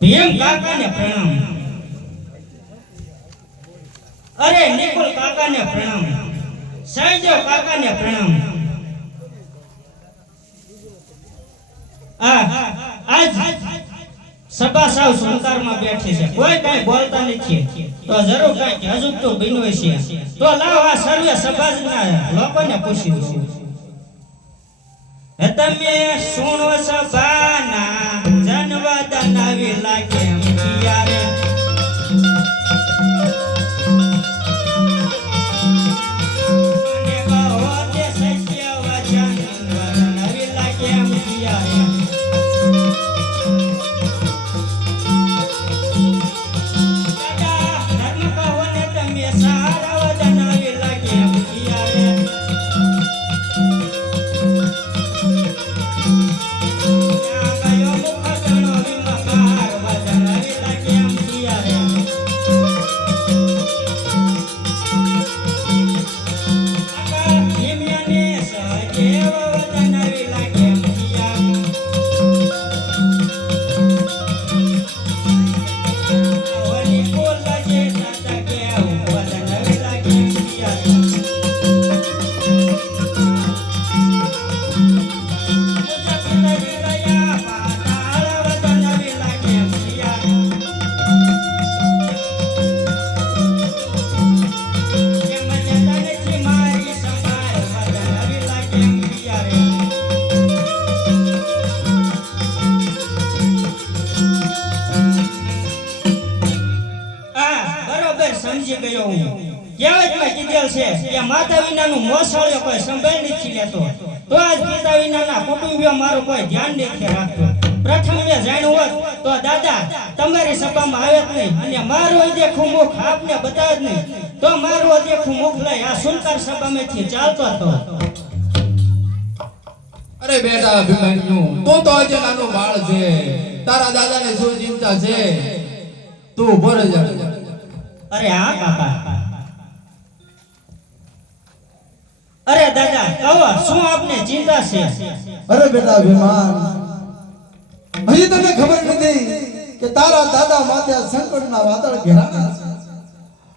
ભીમ કાકાને પ્રણામ। અરે નિકુલ કાકાને પ્રણામ। સાઈજો કાકાને પ્રણામ। આજ સભા સાવ સંસારમાં બેઠી છે, કોઈ કઈ બોલતા નથી, તો જરૂર કઈ હજુ તો બન્યું છે, તો લાવ આ સર્વે સભાના લોકોને પૂછી દઉં। તમે સુણો સભાના જનવદન વિલા કેમ યારે મને કહો તે સત્ય વચન વદન વિલા કેમ યારે દાદા ધર્મ કહો ને તમે સારા વદન વિલા કેમ યારે સમજી ગયો હું। કહેવતમાં કીધેલ છે કે માતા વિનાનું મોસાળ્યો કોઈ સંભાળ નથી લેતો, તો આજ પિતા વિનાના કુટુંબીઓ મારું કોઈ ધ્યાન નથી રાખતો। પ્રથમ મેં જાણ્યું હોત તો દાદા તમારી સભામાં આવે જ નહીં, અને મારું અદેખું મુખ આપને બતાવે જ નહીં, તો મારું અદેખું મુખ લઈ આ સુનકાર સભામાંથી ચાલતો હતો। અરે બેટા અભિમાન્યુ, તું તો આજે નાનો બાળ છે, તારા દાદાને શું ચિંતા છે, તું ઉભો રહી જા। અરે હા કાકા। અરે દાદા કહો શું આપને ચિંતા છે? અરે બેટા અભિમાન, હજી તને ખબર નથી કે તારા દાદા માથે સંકટના વાદળ ઘેરાના છે।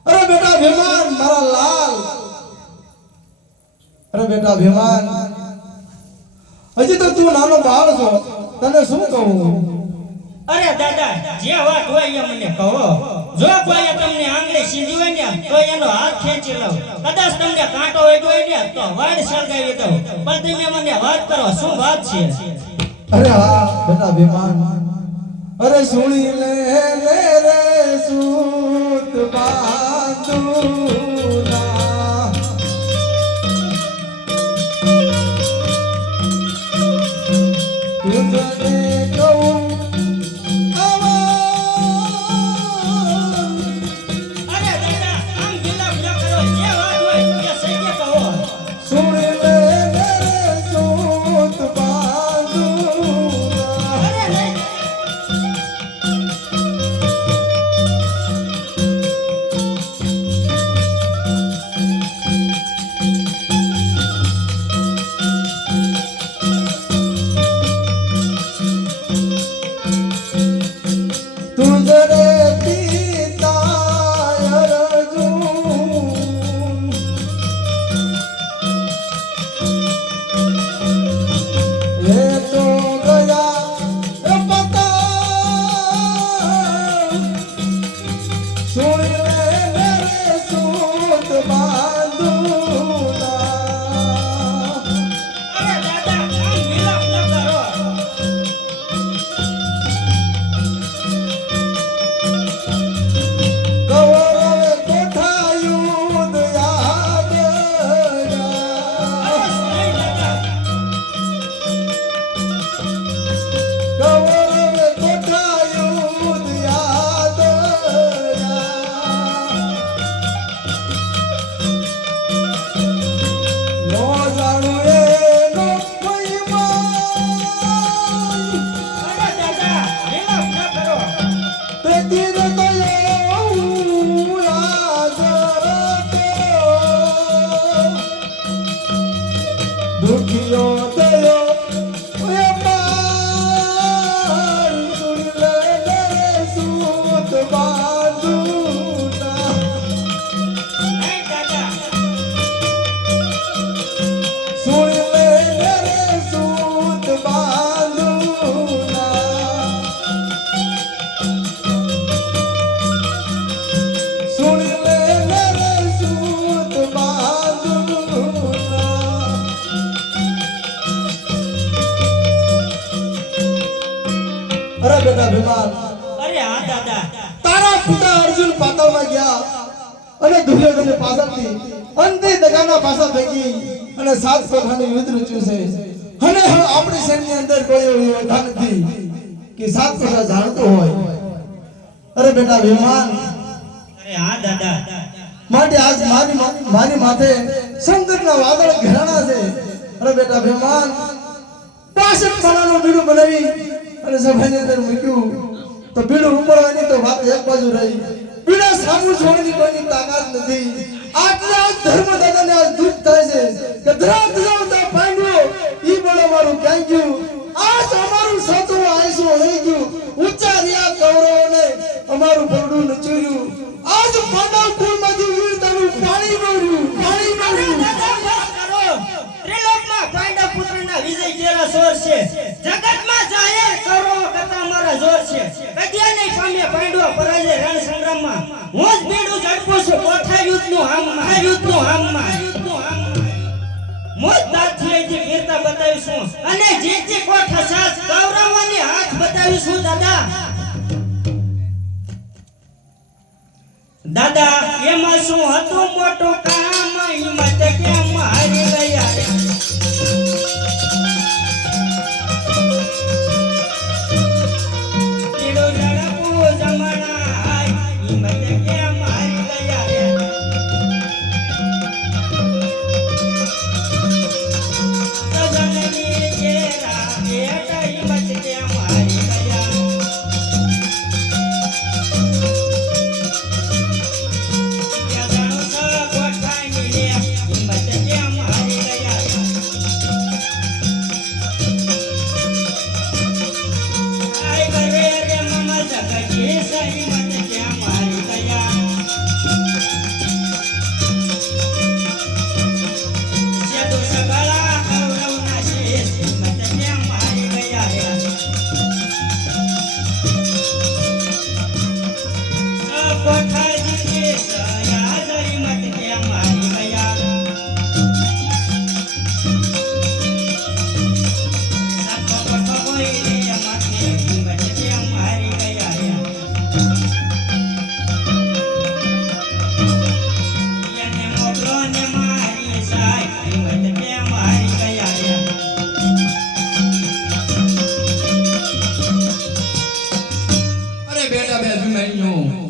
અરે બેટા અભિમાન મારા લાલ, અરે બેટા અભિમાન હજી તો તું નાનો બાળ છો, તને શું કહું? અરે દાદા જે વાત હોય એ મને કહો। જો કોઈ તમને આંગળી સીધી હોય ને તો એનો હાથ ખેંચી લઉં, કદાચ તમને કાંટો હોય ને તો વાડ સળગાવી દઉં, પણ તમે મને વાત કરો શું વાત છે? અરે હા બેટા અભિમાન, અરે સુણી લે રે રે સૂત બાંધુના તુજને કહું બાંધું ના. નહીં દાદા. સુણ લે રે સૂત બાંધું ના. સુણ લે રે સૂત બાંધું ના. અરે બેટા ભીમાન, અરે હા દાદા. તારા પિતા અર્જુન પાતાળમાં ગયા અને દુર્યોધને પાછળથી અંતે દગાના પાછા ભેગી અને સાત કોઠાનું યુદ્ધ રચ્યું છે. અને હવે આપણી સૈન્ય અંદર કોઈ એવો યોદ્ધા નથી કે સાત કોઠા જાણતો હોય. અરે બેટા ભીમાન, અરે હા દાદા. માટે આજ મારી માથે શંકરના વાદળ ઘેરાણા છે. અરે બેટા ભીમાન, 65 પાનાનું બીડું બનાવી અને સભાની અંદર મૂક્યું તો બીડું ઉપાડવાની તો વાત એક બાજુ રહી, બીડા સામું જોવાની કોઈની તાકાત નથી. આટલે આજ ધર્મદાદાને આજ દુઃખ થાય છે કે ધરાત જાવતા પાંડવો ઈ બોલો મારું ક્યાં ગયું. આજ અમારું સાચું આયસું રહી ગયું. ઊંચા રહ્યા કૌરવોને અમારું પરડું નચુર્યું. આજ પાંડવ કુળમાંથી વીરતાનું પાણી મળ્યું, પાણી મળ્યું. ત્રિલોકમાં પાંડવ પુત્રના વિજય કેરા સોર છે. જગતમાં જાહેર કરો કથા મારા જોર છે. કદ્યા નહીં પામ્યા પાંડવો પરાજય રણ સંગ્રામમાં. હું જ બીડું ઝડપું છું કોઠા યુદ્ધનું હામમાં. યુદ્ધનું હામમાં. મોજ દાથી જે વીરતા બતાવીશું અને જે કોઠા સાથ કૌરવોની હાથ બતાવીશું દાદા. દાદા એમાં શું હતું મોટું કામ, હિંમત કેમ હારી ગયા. પીળો ઝડપું જમણા, હિંમત કેમ હારી ગયા. સજનની ઘેરા બેટ, હિંમત કેમ હારી ગયા.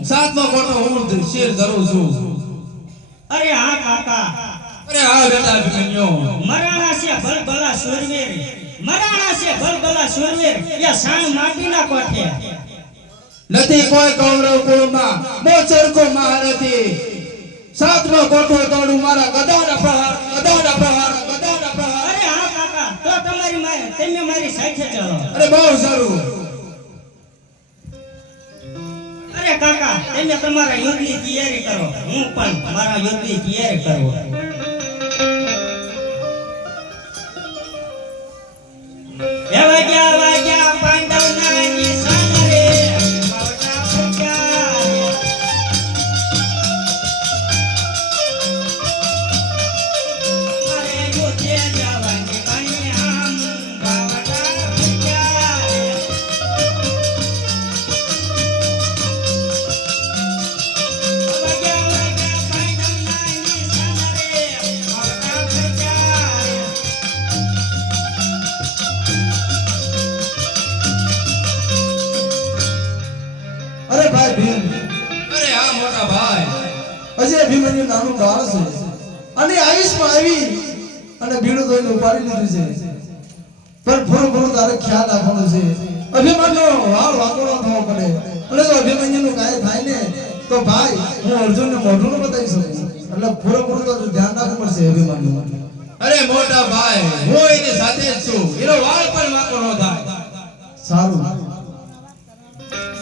સાતમો કોઠો હું શેર ધરું છું. અરે હા કાકા. અરે હા બેટા ભીમન્યો, મરાણા છે ભલભલા સુરવીર. મરાણા છે ભલભલા સુરવીર. એ સાણ માટીના કોઠે. નથી કોઈ કૌરવ કુળમાં મોચરકો મહારથી. સાતમો કોઠો તોડું મારા ગદાના પ્રહાર, ગદાના પ્રહાર, ગદાના પ્રહાર. અરે હા કાકા, તો તમે મારી સાથે ચાલો. અરે બહુ સારું. અરે કાકા, તમે તમારા યુદ્ધની તૈયારી કરો, હું પણ મારા યુદ્ધની તૈયારી કરું. વાગ્યા પાંડવના નિશાન રે, બાવટા ફૂટ્યા રે. મારે યુદ્ધે જવાની ઘણી આમ, બાવટા ફૂટ્યા રે. અરે ભાઈ ભીમ, અરે હા મોટા ભાઈ, હજી અભિમન્યુ નાનું બાળ છે અને આયુષમાં આવી અને બીડું ધોઈને ઉપાડી લીધું છે. પણ થોડું તારે ખ્યાલ રાખવાનો છે. અભિમન્યુ વાળ વાકોડો થવો પડે અને જો અભિમન્યુનું કાંઈ થાય ને તો ભાઈ હું અર્જુનને મોઢું ન બતાવી શકું. એટલે થોડું તો ધ્યાન રાખવું પડશે અભિમન્યુ. અરે મોટા ભાઈ, હું એની સાથે જ છું. એનો વાળ પણ વાંકો ન થાય. સારું.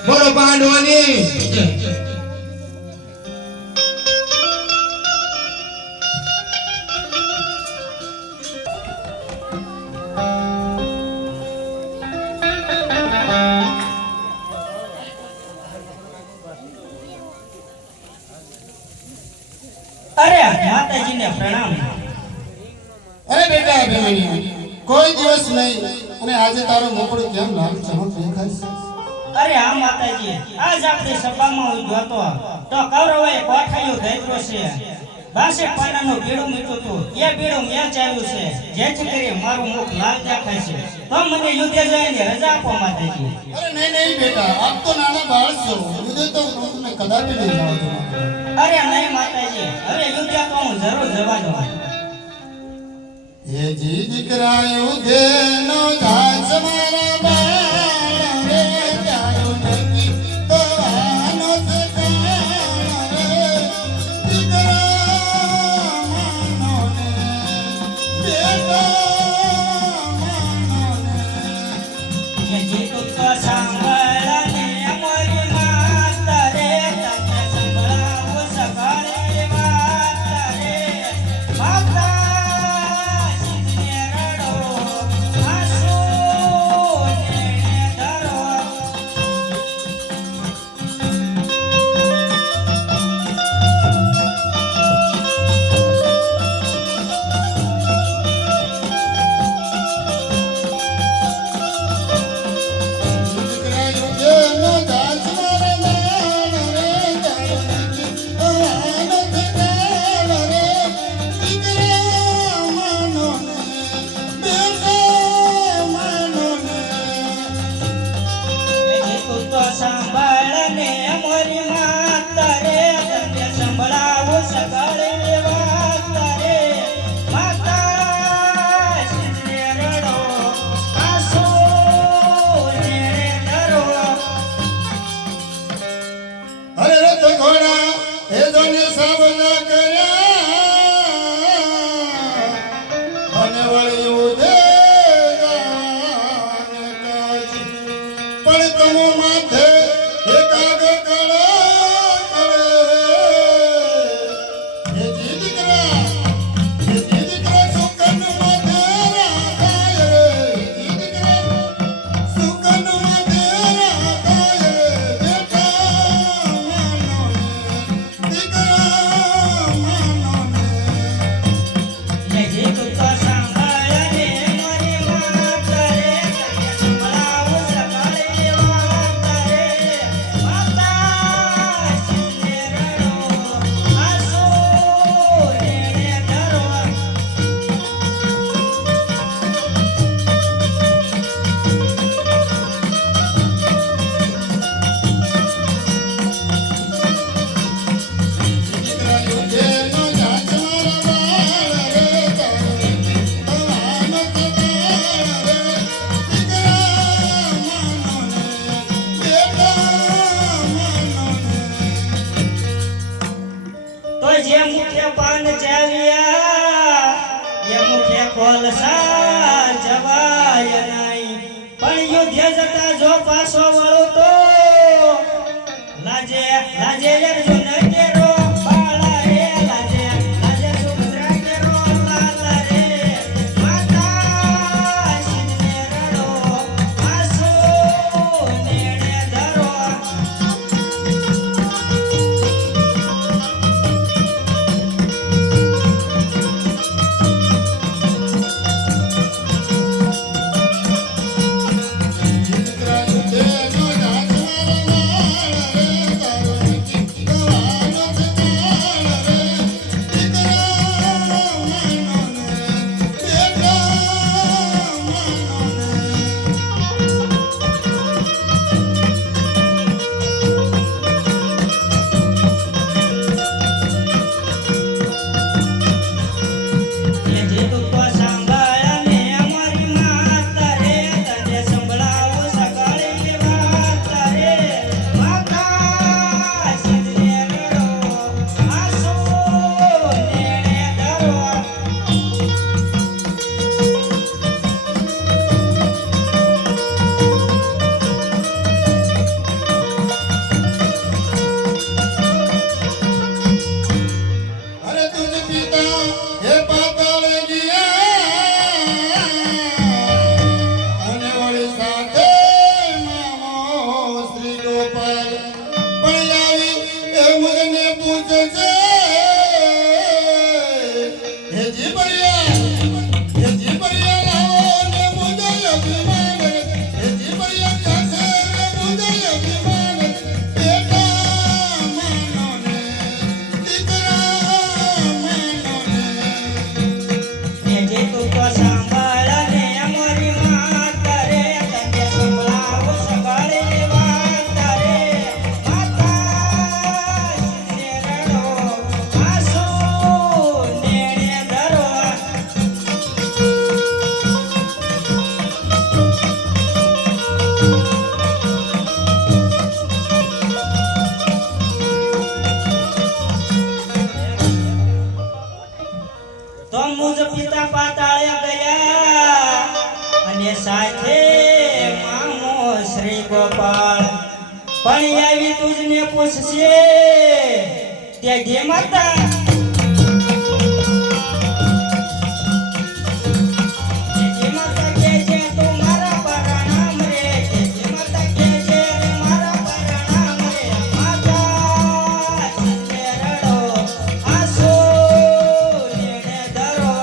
બોલો પાંડવોની જય. અરે માતાજીને પ્રણામ. અરે બેટા અભિમાની કોઈ દિવસ નહીં અને આજે તારો મોકળો કેમ લાલ ચમક દેખાય છે? અરે હા માતાજી, આજ આપણી સભામાં હું જોતો તો કૌરવોએ કોઠાયું ધૈર્યો છે. 62 પાનાનું બીડું મીઠું હતું, એ બીડું મેં ચાલ્યું છે, જેથી કરી મારું મુખ લાલ દેખાય છે. તો મને યુદ્ધે જઈને રજા આપો માતાજી. અરે નહીં નહીં બેટા, આપ તો નાના બાળ છો, યુદ્ધે તો હું તમને કદાપી નહીં જવા દઉં. અરે નહીં માતાજી, હવે યુદ્ધે તો હું જરૂર જવા દઉં. એ જી દીકરા યુદ્ધે નો જાસ મારા બાળ રે, તારો નક્કી કરવાનો છે કાળ રે. દીકરા માનો ને બેટા માનો ને. એ જીતું તો સાંભળને અમારી માતા રે, તને સંભળાવું સકાળે વાત રે. માતા શીતને રડો, આંસુ નેણે ધરો. દીકરા યુદ્ધે નો જાસ મારા બાળ રે, તારો નક્કી કરવાનો છે કાળ રે. દીકરા માનો ને બેટા માનો ને. એ જીતું તો સાંભળને અમારી માતા રે, તને સંભળાવું સકાળે વાત રે. માતા શીતને રડો, આંસુ નેણે ધરો. અરે રથ ઘોડા એ જોને સાબના કર્યા અને વળી ઉદે ગાને કાજ. પણ તમો માથે એકાગ કળો કરે. એ જી દીકરા સુકન માથે રાખાય રે. એ જી દીકરા સુકન માથે રાખાય રે. બેટા માનો ને દીકરા માનો ને. એ જીતું તો સાંભળને અમારી માતા રે, તને સંભળાવું સકાળે વાત રે. માતા શીતને રડો, આંસુ નેણે ધરો. દીકરા યુદ્ધે નો જાસ મારા બાળ રે, તારો નક્કી કરવાનો છે કાળ રે. દીકરા માનો ને બેટા માનો ને. તો જે મુખ્ય પાન ચાલ્યા એ મુખ્ય કોલસા જવાય નહીં. પણ યુદ્ધે જતા જો પાછો વળો તો લાજે લાજે અર્જુન કેરો બાળા રે. લાજે લાજે સુભદ્રા કેરો લાલા રે. માતા શીતને રડો, આંસુ નેણે ધરો. દીકરા યુદ્ધે નો જાસ મારા બાળ રે, તારો નક્કી કરવાનો ખુશ છે ત્યાં જે માતા જે માતા કે છે તો મારા પરણામ રે જે માતા કે છે મારા પરણામ રે માતા સિંધે રડો આસો લેણે ધરો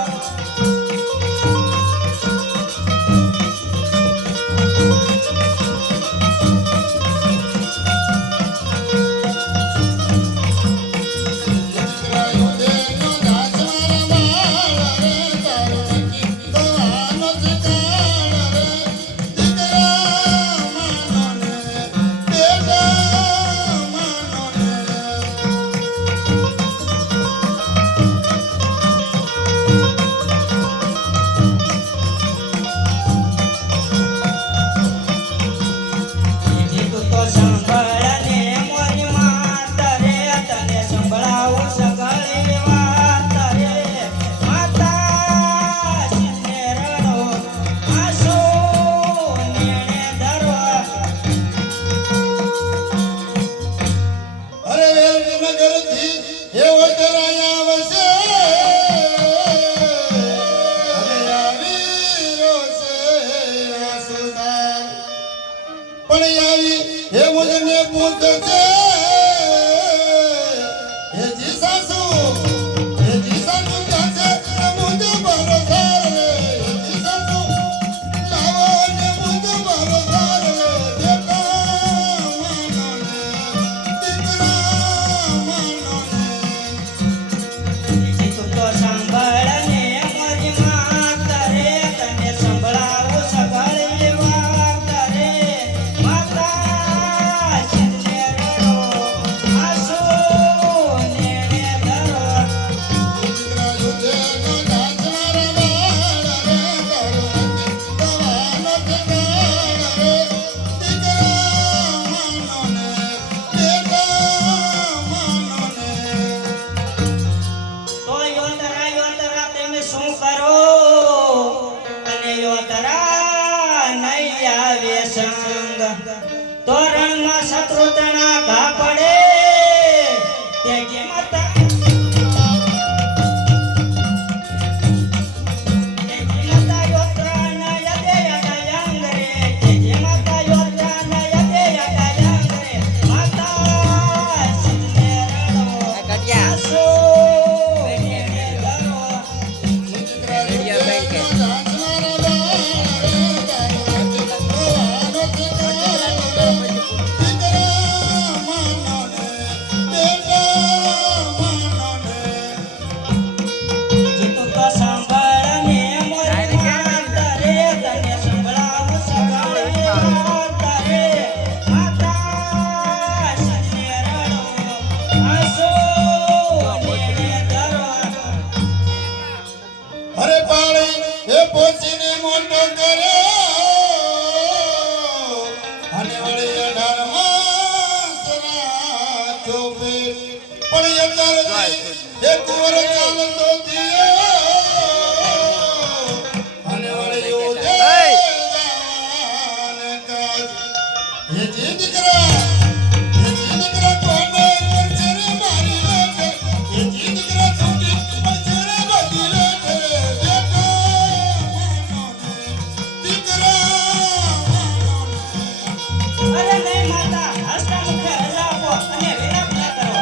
જીતું તો સંભળને મોરી માતા રે તને સંભળાવું સગળી વાત રે માતા સિંધે રડો આસો નેણે ધરો અરે વેલનગરથી એવો તરાયા વસે અને આવી રોસે આસુદાર પણ આવી હે મુજને પૂછે હેજી સાસુ જાશે મુજે બરસાર હેજી સાસુ લાવો ને મુજે બરસાર બેટા માનો ને દીકરા માનો ને જીતું તો સંભળને મોરી માતા રે તને સંભળાવું સગળી વાત રે માતા સિંધે રડો આસો નેણે ધરો દીકરા યુધે નો દાસમારા બાળ રે કરુણથી દવાનો ઠેકાણ રે દીકરા માનો ને બેટા માનો ને તો યોતરા તમે શું કરો અને યોતરા નહીં આવે સંગ તોરણમાં શત્રુ તણા ઘા પડે તે જે માતા યોતરા ના યદે યદયંગ રે તે જે માતા યોતરા ના યદે યદયંગ રે માતા સિંધે રડો આસો નેણે ધરો દીકરા યુધે નો દાસમારા બાળ રે કરુણથી દવાનો ઠેકાણ રે દીકરા માનો ને બેટા માનો ને જીતું તો સંભળને મોરી માતા રે તને સંભળાવું સગળી વાત રે માતા સિંધે રડો આસો નેણે ધરો અરે પાણી એ પોચીને મોટો કર્યો અને વળી 18 માસના ચોપે પણ અત્યારે એ કુંવર ચાલતો થયો અને વળી ઉજે જાવાને કાજ એ જી દીકરા કોને કરશે રે મારી લેટ એ જી દીકરા છૂટી પડશે રે બધી લેટ બેટા માનો ને દીકરા માનો ને અરે નહીં માતા હસતા મુખે રજા આપો અને વિલાપ ના કરો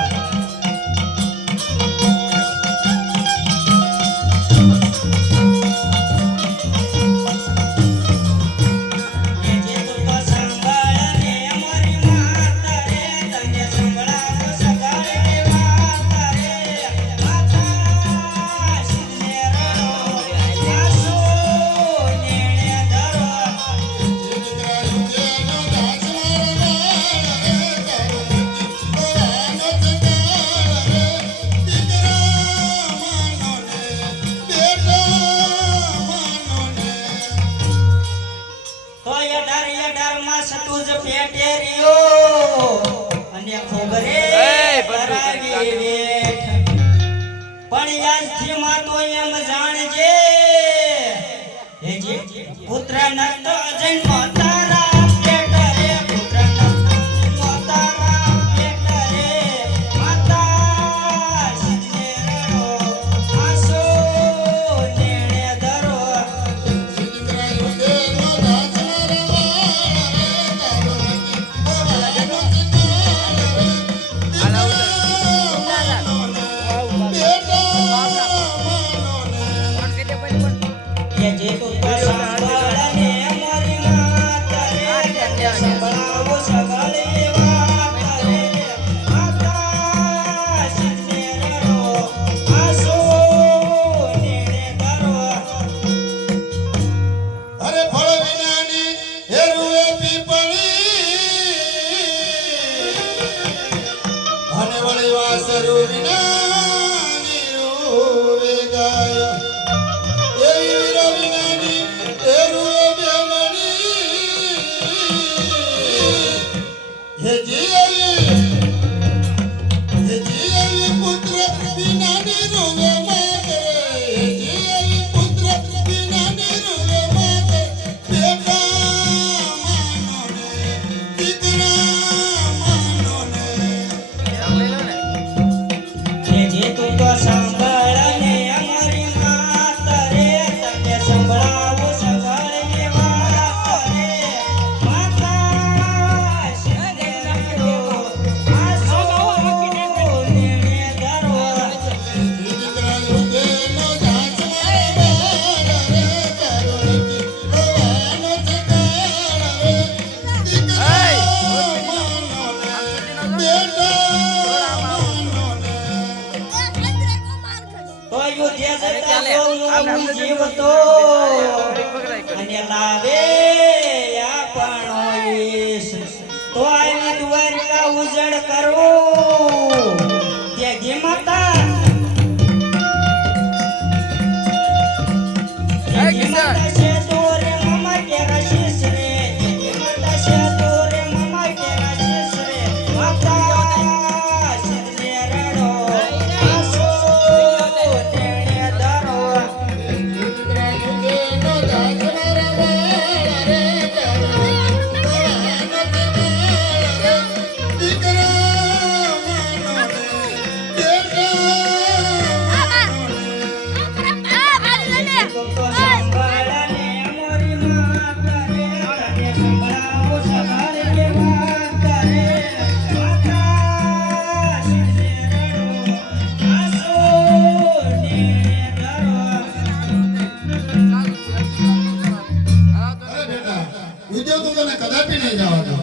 જીતું તો સંભળને મોરી માતા રે તને સંભળાવું સગળી વાત રે માતા સિંધે રડો આસો નેણે ધરો દીકરા યુધે નો દાસમારા બાળ રે કરુણથી દવાનો ઠેકાણ રે દીકરા માનો ને બેટા માનો ને તો યડાર માં સતુજ પેટે રહ્યો અને ખોબરે કરાવી વેઠ પણ આજથી માં તો એમ જાણજે હે જે પુત્ર નત જન્મ તારા પેટ રે પુત્ર નત જન્મ તારા પેટ રે કરું વિના નિરૂવે ગાય એવી વીરા વિનાની એરુએ બેનની હે જીયલી પુત્ર વિનાની રૂવે માતે હે જીયલી પુત્ર વિનાની રૂવે માતે બેટા માનો ને દીકરા માનો ને જે તું તો સાંભળ ને અમારી માત રે તને સંભળાવું સંભળની વાત રે માતા શિરે રડો આસો નીને ધરો દીકરા લુગે નો જાચવારે રે કરુણકી ભવાનો ઠકાણ રે દીકરા માનો ને બેટા માનો ને તો યુધ્ય જતા હું જીવતો અને લાવે આપણો ઈશ તો આવી દ્વારિકા ઉજળ કરું તે જે માતા જે માતા છે દોરે મામા કે રશીશ રે જે માતા છે દોરે મામા કે રશીશ રે માતા શિરને રડો આસો તેણે ધરો દીકરા લુગે નો જાચવારે રે કરુણકી ભવાનો ઠકાણ રે દીકરા માનો ને બેટા માનો ને તો સંભાળ ને મોરી માતા રે તને સંભળાવું સવારે કે વાત રે માતા શિરને રડો આસો તેણે ધરો અરે બેટા વિદ્યા તો તને કદાપી નહીં જવા દો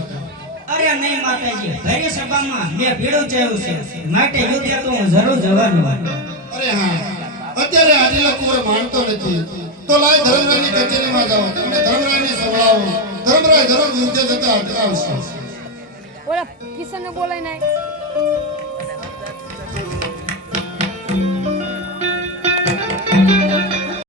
અરે નહીં માતાજી ઘરે સભામાં મેં ભીડું ચાલ્યું છે માટે યુદ્ધ તો હું જરૂર જવાનું અરે હા અત્યારે આદિલા કુંવર માનતો નથી તો લાય ધર્મરાયની કચેરીમાં જાઓ અને ધર્મરાયને સંભળાવો ધર્મરાય જરૂર યુદ્ધ જતા અટકાવશે ઓલા કિશન ને બોલાય નહીં